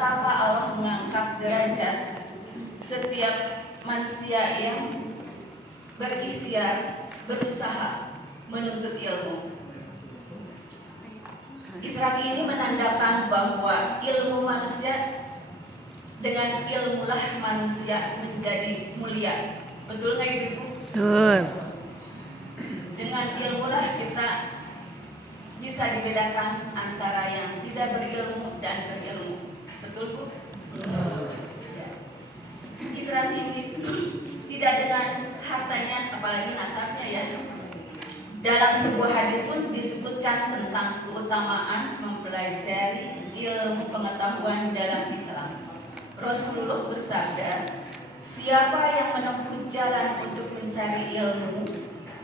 betapa Allah mengangkat derajat setiap manusia yang berikhtiar, berusaha menuntut ilmu. Isra ini menandakan bahwa ilmu manusia, dengan ilmulah manusia menjadi mulia. Betul nggak Ibu? Betul. Dengan ilmulah kita bisa dibedakan antara yang tidak berilmu dan berilmu. Betul Bu? Isra ini tidak dengan hartanya, apalagi nasabnya ya. Dalam sebuah hadis pun disebutkan tentang keutamaan mempelajari ilmu pengetahuan dalam Islam. Rasulullah bersabda, siapa yang menempuh jalan untuk mencari ilmu,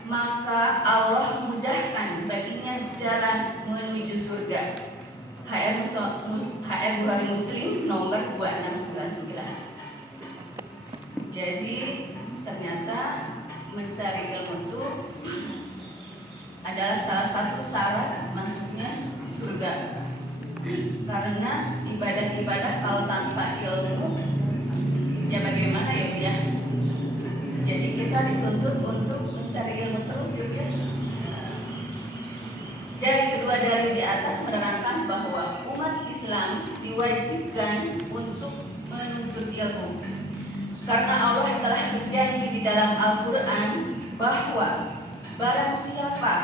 maka Allah mudahkan baginya jalan menuju surga. HR Bukhari Muslim nomor 2699. Jadi ternyata mencari ilmu itu adalah salah satu syarat masuknya surga. Karena ibadah-ibadah kalau tanpa ilmu, ya bagaimana ya Bu ya? Jadi kita dituntut untuk mencari ilmu terus ya Bu ya. Dari kedua dalil di atas menerangkan bahwa umat Islam diwajibkan untuk menuntut ilmu. Karena Allah telah berjanji di dalam Al-Quran bahwa barang siapa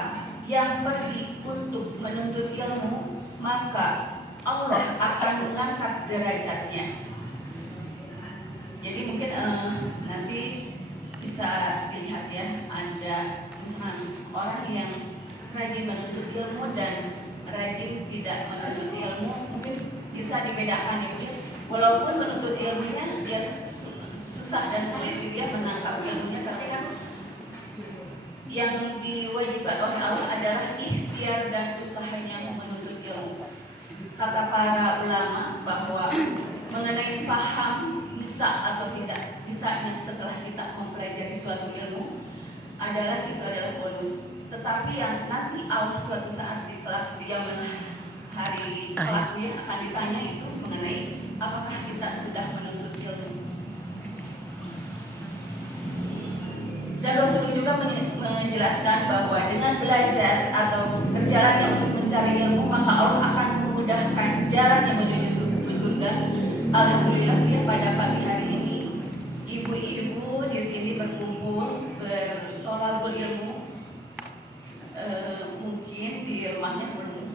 yang pergi untuk menuntut ilmu, maka Allah akan mengangkat derajatnya. Jadi mungkin nanti bisa dilihat ya, ada orang yang rajin menuntut ilmu dan rajin tidak menuntut ilmu, mungkin bisa dibedakan itu. Walaupun menuntut ilmunya dia susah dan sulit gitu ya menangkap ilmunya, tapi kan yang diwajibkan oleh Allah adalah ikhtiar dan usahanya menuntut ilmu. Kata para ulama bahwa mengenai paham bisa atau tidak bisanya setelah kita mempelajari suatu ilmu adalah itu adalah bonus. Tetapi yang nanti Allah suatu saat di kelak dia hari kelaknya akan ditanya itu mengenai apakah kita sudah menuntut ilmu. Dan Rasul juga menjelaskan bahwa dengan belajar atau berjalannya untuk mencari ilmu, maka Allah akan memudahkan jalan yang menuju surga. Alhamdulillah ya, pada pagi hari ini ibu-ibu di sini berkumpul bertolak ilmu. Mungkin di rumahnya belum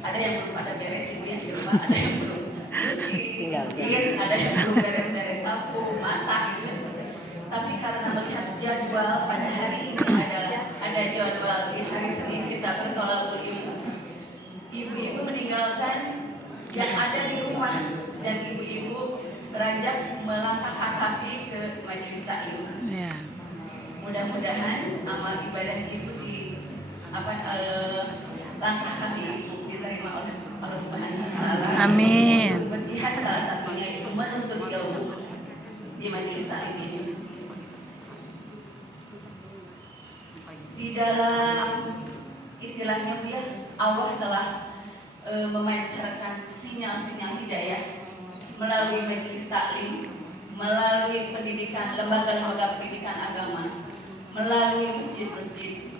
ada yang belum ada beres ibu ya, di rumah ada yang belum cuci, mungkin ada yang belum beres-beres sapu, masak gitu. Tapi karena melihat jadwal pada hari ini adalah ada jadwal di hari Senin kita bertolak ilmu, ibu-ibu meninggalkan yang ada di rumah dan ibu-ibu beranjak melangkahkan kaki ke majelis taklim. Mudah-mudahan amal ibadah ibu di langkah kaki diterima oleh Allah Subhanahu wa taala. Amin. Berjihad salah satunya itu menuntut ilmu di majelis taklim ini. Di dalam istilahnya Bu ya, Allah telah memancarkan sinyal-sinyal hidayah melalui majelis taklim, melalui pendidikan, lembaga-lembaga pendidikan agama, melalui masjid-masjid.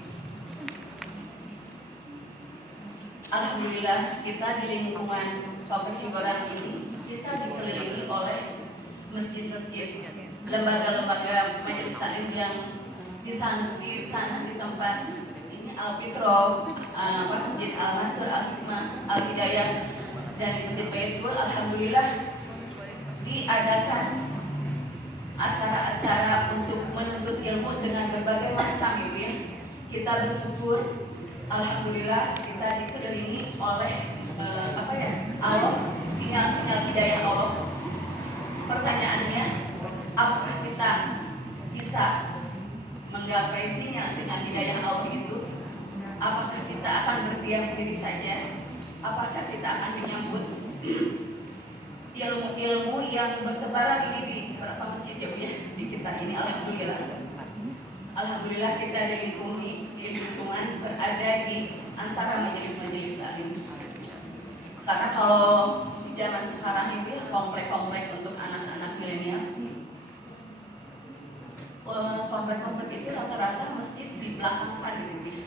Alhamdulillah kita di lingkungan Provinsi Barat ini kita dikelilingi oleh masjid-masjid, lembaga-lembaga majelis taklim yang di sana di tempat ini Al-Fitro, Masjid Al-Mansur, Al-Hikmah, Al-Hidayah dan di Masjid Baitul. Alhamdulillah diadakan acara-acara untuk menuntut ilmu dengan berbagai macam ibu ya. Kita bersyukur alhamdulillah kita dikelilingi oleh Allah, sinyal-sinyal hidayah Allah. Pertanyaannya, apakah kita bisa menggapai sinyal-sinyal hidayah Allah itu? Apakah kita akan berdiam diri saja? Apakah kita akan menyambut ilmu-ilmu yang bertebaran ini di beberapa masjid ya di kita ini? Alhamdulillah kita di lingkungan berada di antara majelis-majelis taklim. Karena kalau zaman sekarang itu ya komplek-komplek untuk anak-anak milenial. Komplek-komplek itu rata-rata masjid dibelakangkan gitu ya.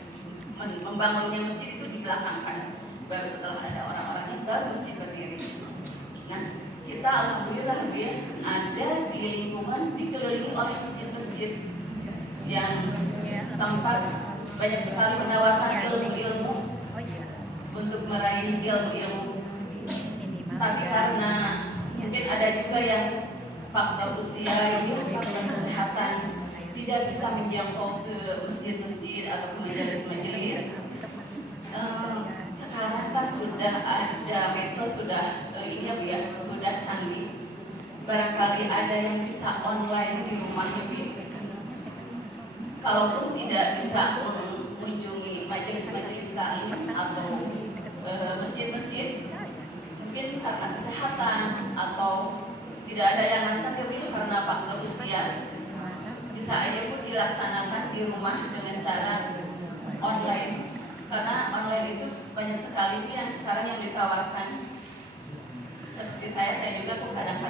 Membangunnya masjid itu dibelakangkan. Baru setelah ada orang-orangnya baru masjid berdiri. Nah, kita alhamdulillah ya ada di lingkungan dikelilingi oleh masjid-masjid yang tempat banyak sekali menawarkan ilmu-ilmu untuk meraih ilmu-ilmu. Tapi karena mungkin ada juga yang faktor usia, faktor kesehatan tidak bisa menjangkau ke masjid-masjid atau ke majelis-majelis. Sekarang kan sudah ada medsos, sudah sudah canggih. Barangkali ada yang bisa online di rumahnya. Kalaupun tidak bisa mengunjungi majelis-majelis taklim atau masjid-masjid, mungkin karena kesehatan atau tidak ada yang ngantar karena faktor usia, bisa aja pun dilaksanakan di rumah dengan cara online. Karena online itu banyak sekali yang sekarang yang ditawarkan. Seperti saya juga kadang-kadang